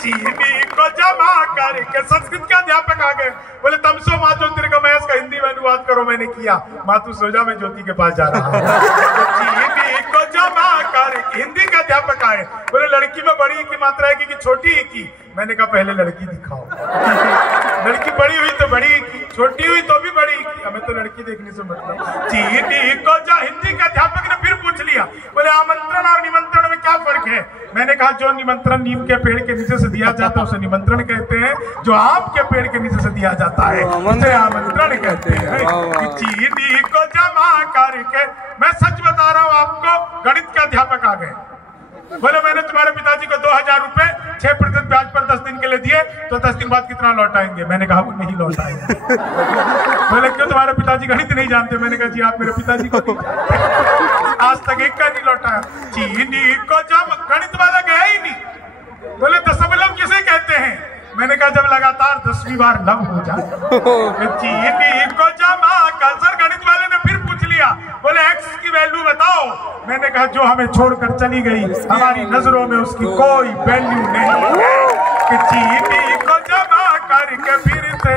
चीनी को जमा करके संस्कृत के अध्यापक आ गए, बोले तमसो माँ ज्योतिर्गमय का हिंदी में अनुवाद करो। मैंने किया, माँ तू सो जा, मैं ज्योति के पास जा रहा हूँ। चीनी को जमा करके हिंदी के अध्यापक आए, बोले लड़की में बड़ी की मात्रा है कि छोटी है की? मैंने कहा पहले लड़की दिखाओ। लड़की बड़ी हुई तो बड़ी की, छोटी हुई तो भी बड़ी की, हमें तो लड़की देखने से मतलब। चीनी को जा हिंदी के अध्यापक ने फिर पूछ लिया, बोले आमंत्रण और निमंत्रण में क्या फर्क है? मैंने कहा जो निमंत्रण नीम के पेड़ के नीचे से दिया जाता है उसे निमंत्रण कहते हैं, जो आम के पेड़ के नीचे से दिया जाता है उसे आमंत्रण कहते हैं। चीनी को जमा करके, मैं सच बता रहा हूँ आपको, गणित के अध्यापक आ गए, बोले मैंने तुम्हारे पिताजी को 2000 रुपए 6% ब्याज पर 10 दिन के लिए दिए, तो 10 दिन बाद कितना लौटाएंगे? मैंने कहा वो नहीं लौटाएंगे। बोले क्यों, तुम्हारे पिताजी गणित नहीं जानते? मैंने कहा जी आप मेरे पिताजी को आज तक एक का नहीं लौटाया। चीनी को जब गणित वाला गया ही नहीं। बोले दशमलव किसे कहते हैं? मैंने कहा जब लगातार 10वीं बार लव हो जाए। चीनी को जमा कर, सर गणित वाले ने फिर पूछ लिया, बोले x की वैल्यू बताओ। मैंने कहा जो हमें छोड़कर चली गई, हमारी नजरों में उसकी कोई वैल्यू नहीं है। कि चीनी को जमा करके फिर से,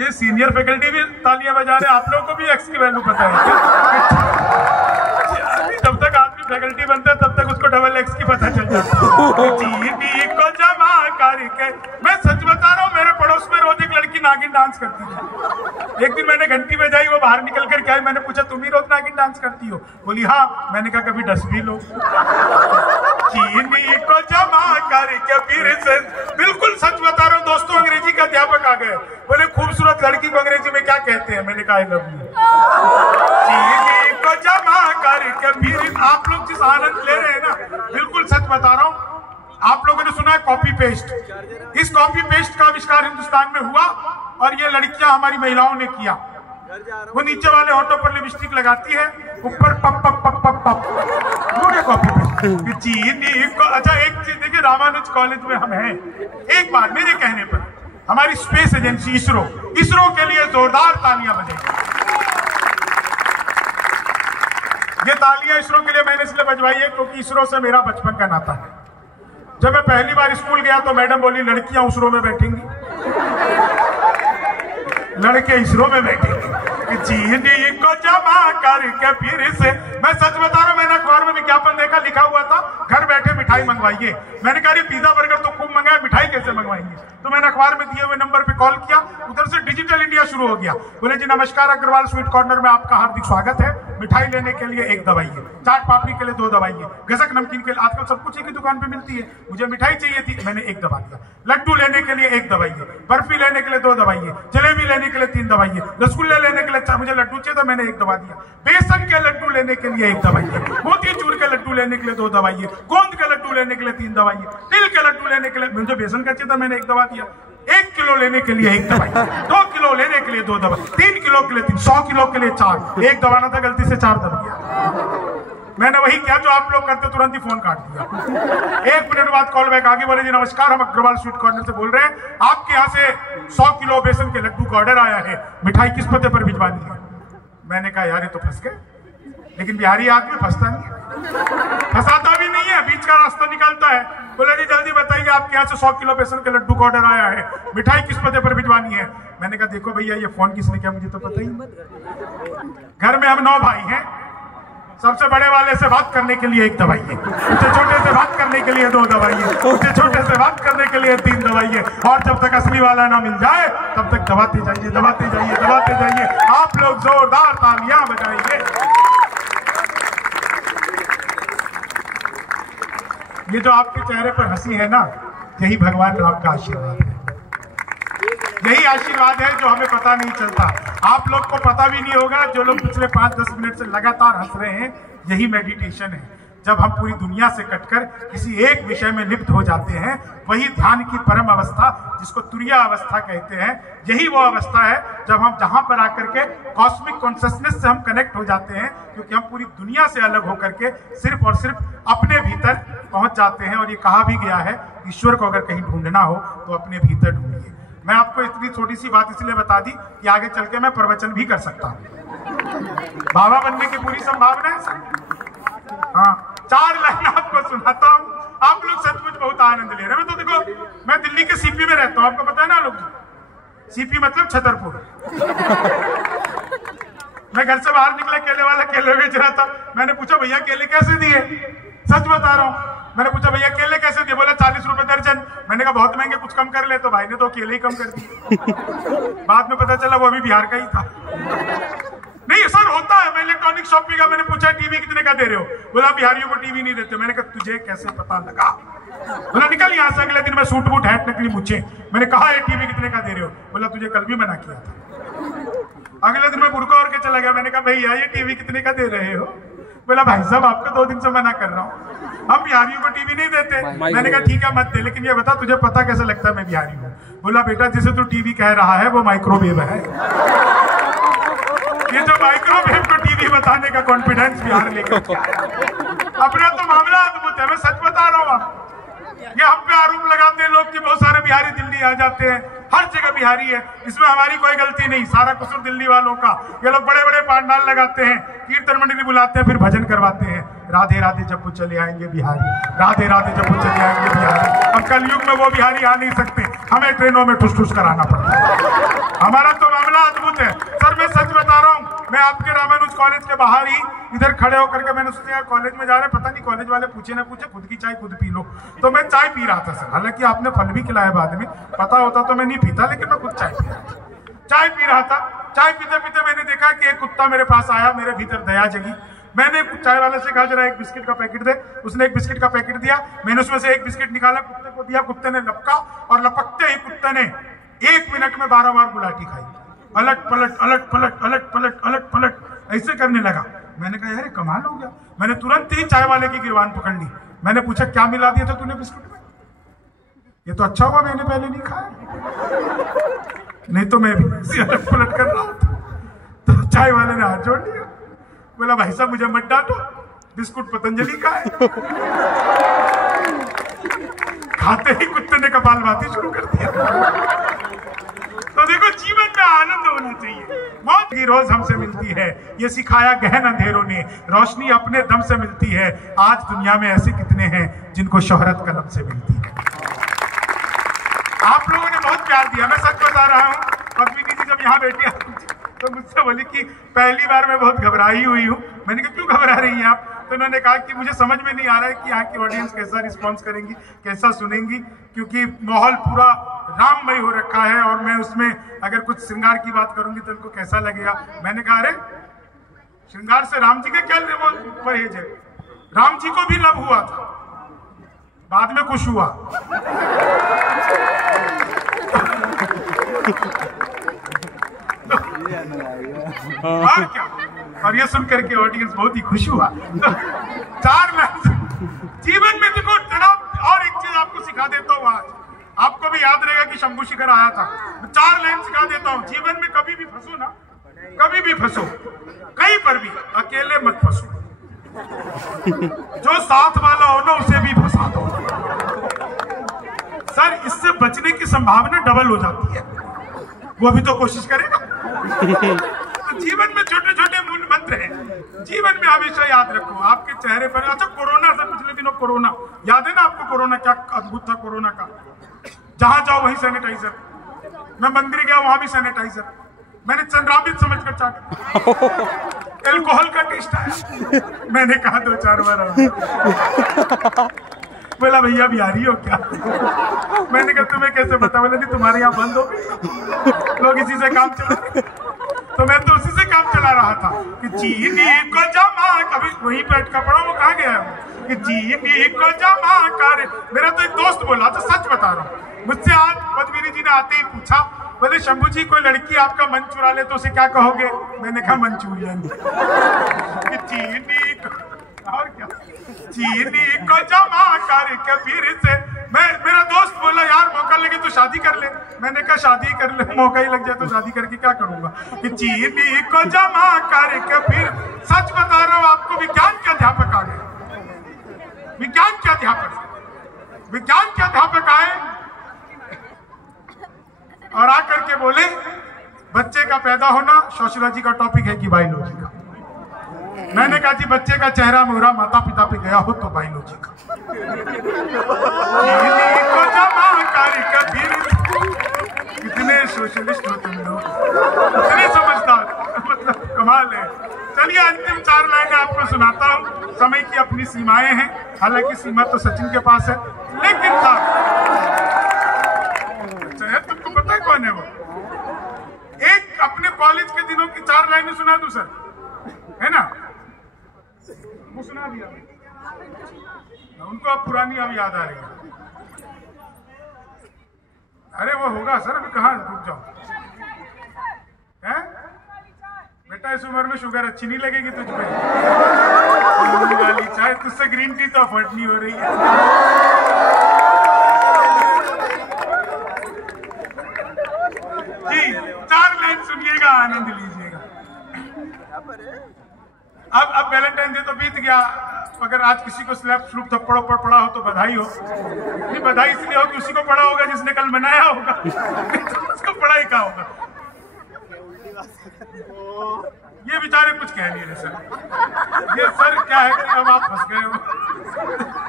ये सीनियर फैकल्टी भी तालियां बजा रहे, आप लोगों को भी x की वैल्यू पता है? जब तक आदमी फैकल्टी बनता है तब तक उसको डबल x की पता चल जाता है। चीनी को जमा करके, मैं सच बता रहा हूँ, मेरे पड़ोस में रोज एक लड़की नागिन डांस करती थी। एक दिन मैंने घंटी बजाई, वो बाहर निकल कर क्या, मैंने पूछा तुम ही रोज नागिन डांस करती हो? बोली हाँ। मैंने कहा कभी डस भी लो। चीनी को जमा करके फिर से, बिल्कुल सच बता रहा हूँ दोस्तों, अंग्रेजी का अध्यापक आ गए, बोले खूबसूरत लड़की को अंग्रेजी में क्या कहते हैं? मैंने कहा आई लव यू। चीनी को जमा करके फिर, आप लोग जिस आनंद ले रहे हैं ना, बिल्कुल सच बता रहा हूँ, आप लोगों ने सुना है कॉपी पेस्ट, इस कॉपी पेस्ट का आविष्कार हिंदुस्तान में हुआ और ये लड़कियां हमारी महिलाओं ने किया। वो नीचे वाले होठों पर लिपस्टिक लगाती है, ऊपर पप पप पप पप पप, वो कॉपी पेस्ट। चीनी को, अच्छा एक चीज देखिए, रामानुज कॉलेज में हम हैं, एक बार मेरे कहने पर हमारी स्पेस एजेंसी इसरो के लिए जोरदार तालियां बजेगी। ये तालियां इसरो के लिए मैंने इसलिए बजवाई है क्योंकि इसरो से मेरा बचपन का नाता है। जब मैं पहली बार स्कूल गया तो मैडम बोली लड़कियां इसरो में बैठेंगी, लड़के इसरो में बैठेंगे। चीनी को जमा करके फिर से, मैं सच बता रहा हूं, मैंने अखबार में विज्ञापन देखा, लिखा हुआ था घर बैठे मिठाई मंगवाइए। मैंने कहा पिज्जा बर्गर तो खूब मंगाया, मिठाई कैसे मंगवाएंगे? तो मैंने अखबार में दिए हुए नंबर पे कॉल किया, उधर से डिजिटल इंडिया शुरू हो गया। बोले जी नमस्कार, अग्रवाल स्वीट कॉर्नर में आपका हार्दिक स्वागत है, मिठाई लेने के लिए एक दवाइए, चाट पापड़ी के लिए 2 दवाइए, गजक नमकीन के लिए, आजकल सब कुछ एक ही दुकान पे मिलती है, मुझे मिठाई चाहिए थी, मैंने 1 दवा दिया। लड्डू लेने के लिए 1 दवाइए, बर्फी लेने के लिए 2 दवाइए, जलेबी लेने के लिए 3 दवाइए, रसगुल्ले लेने के लिए, मुझे लड्डू चाहिए तो मैंने 1 दवा दिया। बेसन के लड्डू लेने के लिए 1 दवाइए, मोतीचूर के लड्डू लेने के लिए 2 दवाइए, गोंद के लड्डू लेने के लिए 3 दवाइए, तिल के लड्डू लेने के लिए, मुझे बेसन का चाहिए था, मैंने 1 दवा दिया। 1 किलो लेने के लिए 1 दवाई, 2 किलो लेने के लिए 2 दवा, 3 किलो के लिए 3, 100 किलो के लिए 4, 1 दबाना था गलती से 4 दब गया। मैंने वही किया जो आप लोग करते, तुरंत ही फोन काट दिया। 1 मिनट बाद कॉल बैक आ गई, बोले जी नमस्कार, हम अग्रवाल स्वीट कॉर्नर से बोल रहे हैं, आपके यहाँ से 100 किलो बेसन के लड्डू का ऑर्डर आया है, मिठाई किस पते पर भिजवानी है? मैंने कहा यार ये तो फंस गए, लेकिन बिहारी आदमी फंसता नहीं है, फंसाता भी नहीं है, बीच का रास्ता निकालता है। बोले जी जल्दी बताइए, आपके यहाँ से 100 किलो बेसन के लड्डू का ऑर्डर आया है, मिठाई किस पते पर भिजवानी है? मैंने कहा देखो भैया ये फोन किसने किया मुझे तो पता ही नहीं, घर में हम 9 भाई हैं, सबसे बड़े वाले से बात करने के लिए 1 दवाइए, उससे छोटे से बात करने के लिए 2 दवाइए, उससे छोटे से बात करने के लिए 3 दवाइए, और जब तक असली वाला ना मिल जाए तब तक दबाते जाइए, दबाते जाइए, दबाते जाइए। आप लोग जोरदार तालियां बजाइए। ये जो आपके चेहरे पर हंसी है ना, यही भगवान राम का आशीर्वाद है, यही आशीर्वाद है जो हमें पता नहीं चलता। आप लोग को पता भी नहीं होगा, जो लोग पिछले 5-10 मिनट से लगातार हंस रहे हैं, यही मेडिटेशन है। जब हम पूरी दुनिया से कटकर किसी एक विषय में लिप्त हो जाते हैं, वही ध्यान की परम अवस्था, जिसको तुरिया अवस्था कहते हैं, यही वो अवस्था है जब हम जहां पर आकर के कॉस्मिक कॉन्शियसनेस से हम कनेक्ट हो जाते हैं, क्योंकि हम पूरी दुनिया से अलग होकर के सिर्फ और सिर्फ अपने भीतर पहुंच जाते हैं। और ये कहा भी गया है, ईश्वर को अगर कहीं ढूंढना हो तो अपने भीतर ढूंढिए। मैं आपको इतनी छोटी सी बात इसलिए बता दी कि आगे चल के मैं प्रवचन भी कर सकता हूँ, बाबा बनने की पूरी संभावना है। हाँ, 4 लाइन आपको सुनाता हूँ, आप लोग सचमुच बहुत आनंद ले रहे हैं। मैं तो देखो, मैं दिल्ली के सीपी में रहता हूँ, आपको पता है ना लोग, सीपी मतलब छतरपुर। मैं घर से बाहर निकला, केले वाला केले बेच रहा था। मैंने पूछा भैया केले कैसे दिए? सच बता रहा हूँ, मैंने पूछा भैया केले कैसे दिए? बोला 40 रुपए दर्जन। मैंने कहा बहुत महंगे, कुछ कम कर ले। तो भाई ने तो केले ही कम कर दिए। बाद में पता चला वो अभी बिहार का ही था। नहीं सर, होता है। मैं इलेक्ट्रॉनिक शॉप पे गया, मैंने पूछा टीवी कितने का दे रहे हो? बोला बिहारियों को टीवी नहीं देते। मैंने कहा तुझे कैसे पता लगा? बोला निकल यहाँ से। अगले दिन मैं सूट बूट हैट नकली मुझे। मैंने कहा ये टीवी कितने का दे रहे हो? बोला तुझे कल भी मना किया था। अगले दिन मैं बुर्का और के चला गया। मैंने कहा भैया ये टीवी कितने का दे रहे हो? बोला भाई साहब आपको 2 दिन से मना कर रहा हूँ, हम बिहारियों को टीवी नहीं देते। मैंने कहा ठीक है मत दे, लेकिन ये बता तुझे पता कैसे लगता है मैं बिहारी हूँ? बोला बेटा जिसे तू टीवी कह रहा है वो माइक्रोवेव है। ये जो माइक्रोवेव को टीवी बताने का कॉन्फिडेंस बिहार लेकर के आया। अपना तो मामला अद्भुत है, मैं सच बता रहा हूँ आपको। ये हम पे आरोप लगाते हैं लोग कि बहुत सारे बिहारी दिल्ली आ जाते हैं, हर जगह बिहारी है। इसमें हमारी कोई गलती नहीं, सारा कसूर दिल्ली वालों का। ये लोग बड़े बड़े पंडाल लगाते हैं, कीर्तन मंडली बुलाते हैं, फिर भजन करवाते हैं, राधे राधे जब वो चले आएंगे बिहारी, राधे राधे जब वो चले आएंगे बिहारी। अब कलयुग में वो बिहारी आ नहीं सकते, हमें ट्रेनों में ठुस ठुस कराना पड़ता है। हमारा तो मामला अद्भुत है सर, मैं सच बता रहा हूँ। मैं आपके रामानुज कॉलेज के बाहर ही इधर खड़े होकर के मैंने सोचा यार कॉलेज में जा रहे, पता नहीं कॉलेज वाले पूछे ना पूछे, खुद की चाय खुद पी लो। तो मैं चाय पी रहा था सर, हालांकि आपने फल भी खिलाया बाद में, पता होता तो मैं नहीं पीता, लेकिन मैं खुद चाय पी रहा था। चाय पी रहा था, चाय पीते पीते मैंने देखा कि एक कुत्ता मेरे पास आया, मेरे भीतर दया जगी। मैंने चाय वाले से कहा जरा एक बिस्किट का पैकेट दे। उसने एक बिस्किट का पैकेट दिया, मैंने उसमें से एक बिस्किट निकाला, कुत्ते को दिया। कुत्ते ने लपका और लपकते ही कुत्ते ने 1 मिनट में 12 बार गुलाटी खाई। अलट पलट अलट पलट अलट पलट अलट पलट ऐसे करने लगा। मैंने कहा यार कमाल हो गया। मैंने तुरंत ही चाय वाले की गिरबान पकड़ ली। मैंने पूछा क्या मिला दिया था तूने बिस्कुट में? ये तो अच्छा हुआ मैंने पहले नहीं खाया, नहीं तो मैं भी अलट पलट कर रहा था। तो चाय वाले ने हाथ जोड़ लिया, बोला भाई साहब मुझे मत डांटो, बिस्कुट पतंजलि का है। खाते ही कुत्ते ने कपाल भाती शुरू कर दिया। तो देखो जीवन में आनंद होना चाहिए। मौत की रोज हमसे मिलती है, ये सिखाया गहन अंधेरों ने, रोशनी अपने दम से मिलती है। आज दुनिया में ऐसे कितने हैं जिनको शोहरत कलम से मिलती है। आप लोगों ने बहुत प्यार दिया, मैं सच बता रहा हूँ। पद्मिनी जी जब यहाँ बैठी तो मुझसे बोली कि पहली बार मैं बहुत घबराई हुई हूँ। मैंने कहा क्यों घबरा रही हैं आप? तो उन्होंने कहा कि मुझे समझ में नहीं आ रहा है कि यहाँ की ऑडियंस कैसा रिस्पॉन्स करेंगी, कैसा सुनेंगी, क्योंकि माहौल पूरा राममय हो रखा है और मैं उसमें अगर कुछ श्रृंगार की बात करूंगी तो उनको कैसा लगेगा। मैंने कहा अरे श्रृंगार से राम जी का क्या वो परहेज है? राम जी को भी लब हुआ था, बाद में कुछ हुआ। और क्या, और ये सुन करके ऑडियंस बहुत ही खुश हुआ। तो 4 लाइन जीवन में देखो जनाब। और एक चीज आपको सिखा देता हूँ, आज आपको भी याद रहेगा कि शंभू शिखर आया था। 4 लाइन सिखा देता हूँ। जीवन में कभी भी फंसो ना, कभी भी फंसो, कहीं पर भी अकेले मत फंसो। जो साथ वाला हो ना उसे भी फंसा दो सर, इससे बचने की संभावना डबल हो जाती है। वो भी तो कोशिश करेगा। तो जीवन में छोटे छोटे मूल मंत्र हैं, जीवन में हमेशा याद रखो। आपके चेहरे पर, अच्छा कोरोना से पिछले दिनों कोरोना याद है ना आपको? कोरोना क्या अद्भुत था कोरोना का। जहां जाओ वहीं सैनिटाइजर। मैं मंदिर गया वहां भी सैनिटाइजर। मैंने चंद्रामित समझकर चाटा, एल्कोहल का टेस्ट आया। मैंने कहा 2-4 बार। बोला भैया बिहारी हो क्या? मैंने कहा तुम्हें कैसे पता? बोला नहीं तुम्हारे यहाँ बंद हो गई, लोग इसी से काम चला रहे। तो मैं तो उसी से काम चला रहा था कि चीनी को जमा, कभी वहीं बैठ कर पड़ा, वो कहाँ गया है कि चीनी को जमा कर। मेरा तो एक दोस्त बोला था, सच बता रहा हूँ, मुझसे आज पद्मिनी जी ने आते ही पूछा, बोले शंभू जी कोई लड़की आपका मन चुरा ले तो उसे क्या कहोगे? मैंने कहा मंचूरियन। चीनी और क्या, चीनी को जमा करके फिर से। मेरा दोस्त बोला यार मौका लगे तो शादी कर ले। मैंने कहा शादी कर ले, मौका ही लग जाए तो शादी करके क्या करूंगा? कि चीनी को जमा करके फिर। सच बता रहा हूं आपको, विज्ञान के अध्यापक आ गए। विज्ञान के अध्यापक, विज्ञान के अध्यापक आए और आकर के बोले बच्चे का पैदा होना सोशियोलॉजी का टॉपिक है कि बायोलॉजी का? मैंने कहा जी बच्चे का चेहरा मोहरा माता पिता पे गया हो तो बायोलॉजी का। को जमा कर कितने सोशलिस्ट हो तुम लोग, कितने समझदार, मतलब कमाल है। चलिए अंतिम 4 लाइनें आपको सुनाता हूँ। समय की अपनी सीमाएं हैं, हालांकि सीमा तो सचिन के पास है, लेकिन था तुमको पता है कौन है वो? एक अपने कॉलेज के दिनों की 4 लाइनें सुना दूं सर, है ना? वो सुना दिया उनको, अब पुरानी अब याद आ रही है। अरे वो होगा सर, अभी कहाँ, रुक जाओ। हैं बेटा, इस उम्र में शुगर अच्छी नहीं लगेगी तुझ पे। वाली चाय तुझसे ग्रीन टी तो अफोर्ड नहीं हो रही है। जी 4 लाइन सुनिएगा, आनंद लीजिएगा। अब वैलेंटाइन डे तो बीत गया। अगर आज किसी को स्लैप स्लूप थप्पड़ पर पड़ा हो तो बधाई हो। नहीं, बधाई इसलिए हो कि उसी को पड़ा होगा जिसने कल मनाया होगा। उसको पड़ा ही कहा होगा। ये बेचारे कुछ कह नहीं रहे सर। ये सर क्या है कि अब आप फंस गए हो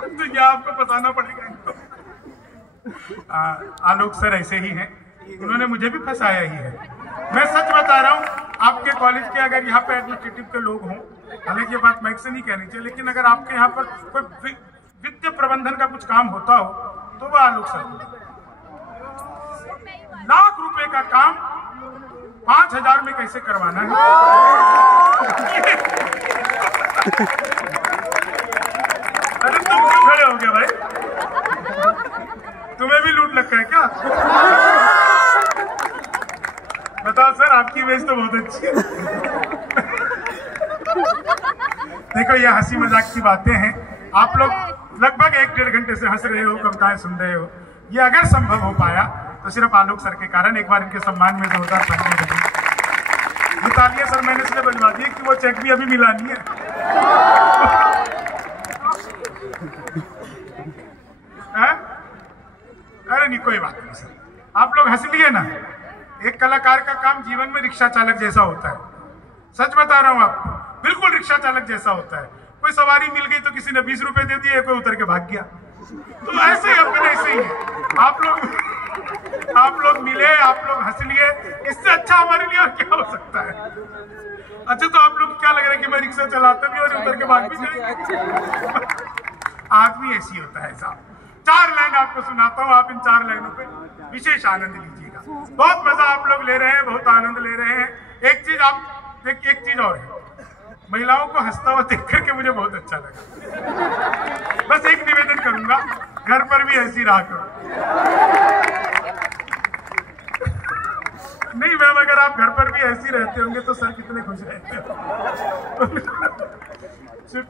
तो ये आपको बताना पड़ेगा इनको। आलोक सर ऐसे ही हैं, उन्होंने मुझे भी फंसाया ही है। मैं सच बता रहा हूँ, आपके कॉलेज के अगर यहाँ पे एडमिनिस्ट्रेटिव के लोग हों, हालांकि ये बात माइक से नहीं कहनी चाहिए, लेकिन अगर आपके यहाँ पर कोई वित्तीय प्रबंधन का कुछ काम होता हो तो वह आलोक सर। लाख रुपए का काम 5000 में कैसे करवाना है? अरे तुम क्यों खड़े हो गए भाई? तुम्हें भी लूट लगता है क्या? बताओ सर, आपकी इमेज तो बहुत अच्छी है। देखो, ये हंसी मजाक की बातें हैं। आप लोग लगभग 1-1.5 घंटे से हंस रहे हो, कविताएं सुन रहे हो। ये अगर संभव हो पाया तो सिर्फ आलोक सर के कारण। एक बार इनके सम्मान में जोरदार तालियां बजी। तालियां सर मैंने इसलिए बजवा दी कि वो चेक भी अभी मिला नहीं है। अरे नहीं, कोई बात नहीं सर, आप लोग हंस लिए ना। एक कलाकार का काम जीवन में रिक्शा चालक जैसा होता है। सच बता रहा हूँ आपको, बिल्कुल रिक्शा चालक जैसा होता है। कोई सवारी मिल गई तो किसी ने 20 रुपए दे दिए, कोई उतर के भाग गया। तो ऐसे ही अपन ऐसे ही है। आप लोग मिले, आप लोग हंस लिए, इससे अच्छा हमारे लिए और क्या हो सकता है? अच्छा, तो आप लोग क्या लग रहा है कि मैं रिक्शा चलाता भी और उतर के भाग भी जाएंगे? आदमी ऐसी होता है साहब। 4 लाइन आपको सुनाता हूँ, आप इन 4 लाइनों पे विशेष आनंद लीजिएगा। बहुत मजा आप लोग ले रहे हैं, बहुत आनंद ले रहे हैं। एक चीज और है, महिलाओं को हंसता हुआ देख करके मुझे बहुत अच्छा लगा। बस एक निवेदन करूंगा, घर पर भी ऐसी रहा करो। नहीं मैम, अगर आप घर पर भी ऐसी रहते होंगे तो सर कितने खुश रहते हो।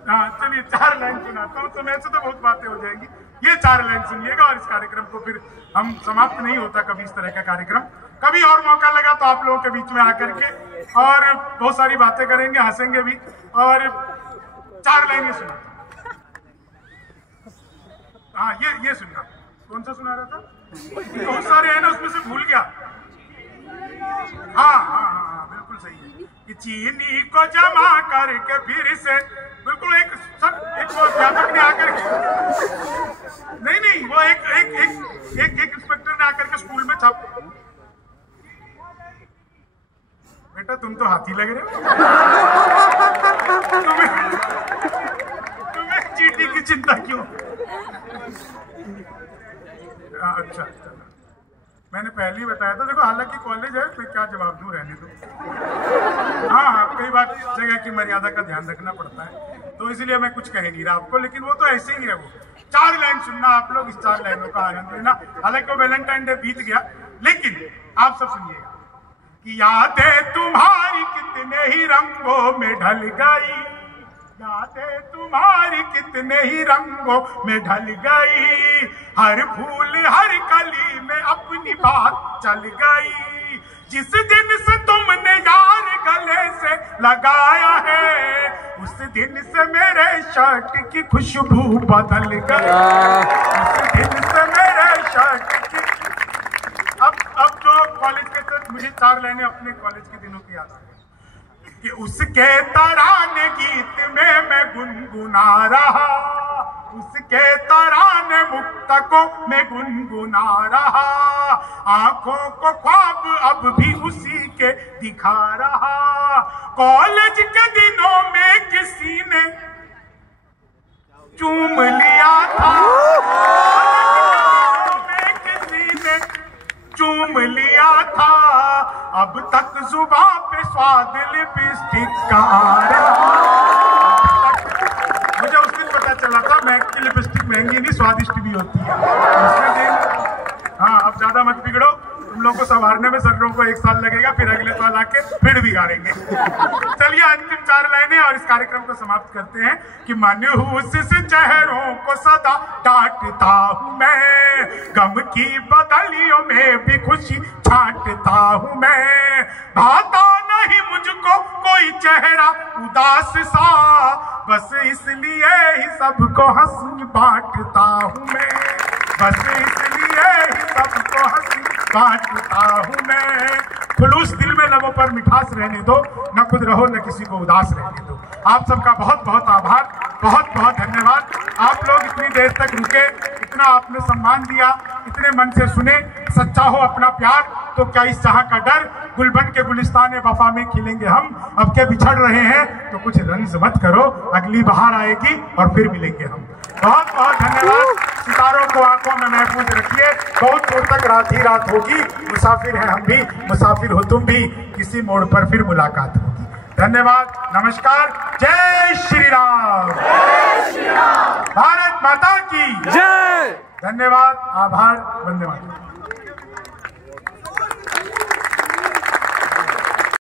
हाँ चलिए, 4 लाइन सुनाता हूँ। तो मैं से तो बहुत बातें हो जाएंगी। ये 4 लाइन सुनिएगा और इस कार्यक्रम को फिर हम समाप्त नहीं होता कभी इस तरह का कार्यक्रम। कभी और मौका लगा तो आप लोगों के बीच में आकर के और बहुत सारी बातें करेंगे, हंसेंगे भी। और 4 लाइन ये सुना। हाँ ये सुनना। कौन सा सुना रहा था? बहुत सारे हैं ना, उसमें से भूल गया। हाँ बिल्कुल सही है कि चीनी को जमा करके फिर से, बिल्कुल एक वो अध्यापक ने आकर के, नहीं वो एक इंस्पेक्टर ने आकर के स्कूल में छाप। बेटा तुम तो हाथी लग रहे हो। तुम्हें चीटी की चिंता क्यों? अच्छा मैंने पहले ही बताया था। देखो, हालांकि कॉलेज है, मैं क्या जवाब दूं, रहने दो। हाँ कई बार जगह की मर्यादा का ध्यान रखना पड़ता है, तो इसलिए मैं कुछ कह नहीं रहा आपको। लेकिन वो तो ऐसे ही है। वो 4 लाइन सुनना आप लोग, इस 4 लाइनों का आनंद लेना। हालांकि वो वैलेंटाइन डे बीत गया, लेकिन आप सब सुनिएगा कि यादें तुम्हारी कितने ही रंगों में ढल गई, यादें तुम्हारी कितने ही रंगों में ढल गई, हर फूल हर कली में अपनी बात चल गई, जिस दिन से तुमने यार गले से लगाया है, उस दिन से मेरे शर्ट की खुशबू बदल गई, उस दिन से मेरे शर्ट की। अब जो कॉलेज के, तो मुझे 4 लाइनें अपने कॉलेज के दिनों की याद आ गई कि उसके तराने गीत में मैं गुनगुना रहा, उसके तराने मुक्तकों में गुनगुना रहा, आंखों को ख्वाब अब भी उसी के दिखा रहा। कॉलेज के दिनों में किसी ने चूम लिया था, किसी ने चूम लिया था, अब तक जुबान पे स्वाद लिपस्टिक का आ रहा। मुझे उस दिन पता चला था महक की लिपस्टिक महंगी नहीं स्वादिष्ट भी होती है। उसके दिन हाँ, अब ज्यादा मत बिगड़ो, तुम लोगों को संवारने में सर को 1 साल लगेगा, फिर अगले साल आके फिर बिगाड़ेंगे। चलिए अंतिम 4 लाइनें और इस कार्यक्रम को समाप्त करते हैं कि मनहूस से चेहरों को सदा डांटता हूँ मैं, गम की बदलियों में भी खुशी छांटता हूँ मैं, भाता नहीं मुझको कोई चेहरा उदास सा, बस इसलिए ही सबको हंसी बांटता हूँ मैं, बस इसलिए ही सबको हंसी बांटता हूँ मैं। खुलूस दिल में लबों पर मिठास रहने दो, न खुद रहो न किसी को उदास रहने दो। आप सबका बहुत बहुत आभार, बहुत बहुत धन्यवाद। आप लोग इतनी देर तक रुके, इतना आपने सम्मान दिया, इतने मन से सुने। सच्चा हो अपना प्यार तो क्या इस जहां का डर, गुलबन के गुलिस्तान वफा में खिलेंगे हम। अब के बिछड़ रहे हैं तो कुछ रंज मत करो, अगली बहार आएगी और फिर मिलेंगे हम। बहुत बहुत धन्यवाद। सितारों को आंखों में महफूज रखिए, बहुत दूर तक रात ही रात होगी, मुसाफिर हैं हम भी, मुसाफिर हो तुम भी, किसी मोड़ पर फिर मुलाकात होगी। धन्यवाद, नमस्कार, जय श्री राम, भारत माता की जय। धन्यवाद, आभार, वंदे मातरम।